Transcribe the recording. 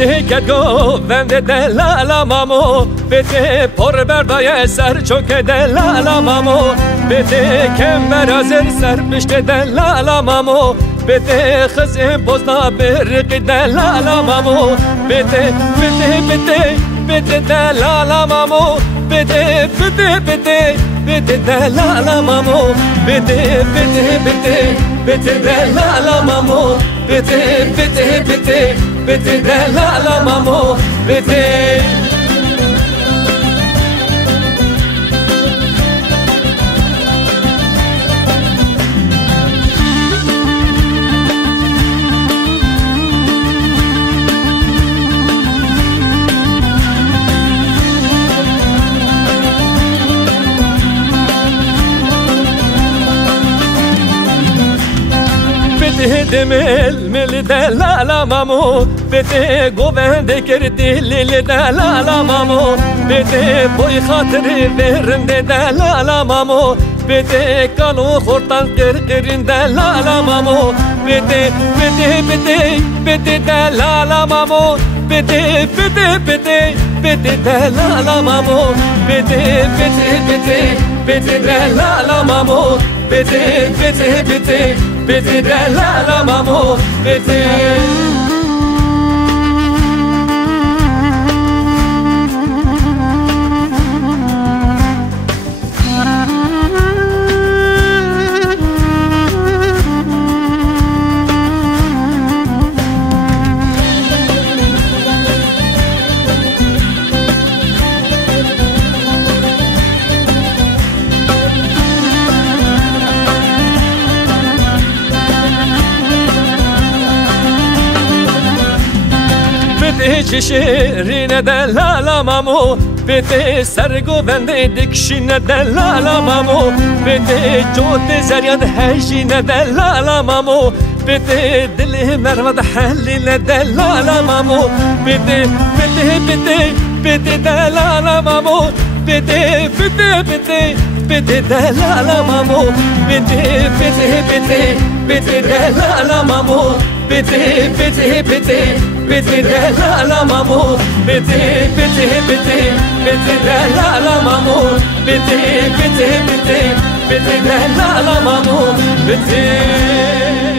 بده کدو ونده دلالا مامو بده پر بردای سر چوک دلالا مامو بده کم برازر سر پشت دلالا مامو بده خزه بزنا برق دلالا مامو بده بده بده بده دلالا مامو بده بده بده بده دلالا مامو بده بده بده بده دلالا مامو بده بده بده بده دلالا مامو بده بده مل دلالا مامو بده گوونده کردی لیل دلالا مامو بده بوی خاطر ورند دلالا مامو بده کانو خورتان قرقرین دلالا مامو بده بده بده بده دلالا مامو بده بده بده بده دلالا مامو بده بده بده بده دلالا مامو بده بده بده بده دلالا مامو بده بده چشرین دلالا مامو بده سرگو بنده دکشین دلالا مامو بده جود زریاد هشین دلالا مامو بده دل مرود حلین دلالا مامو بده بده بده بده دلالا مامو بده بده بده بده دلالا مامو بده بده بده بده دلالا مامو بده بده بده بده دلالا مامو بده بده بده بده دلالا مامو بده بده بده بده دلالا مامو بده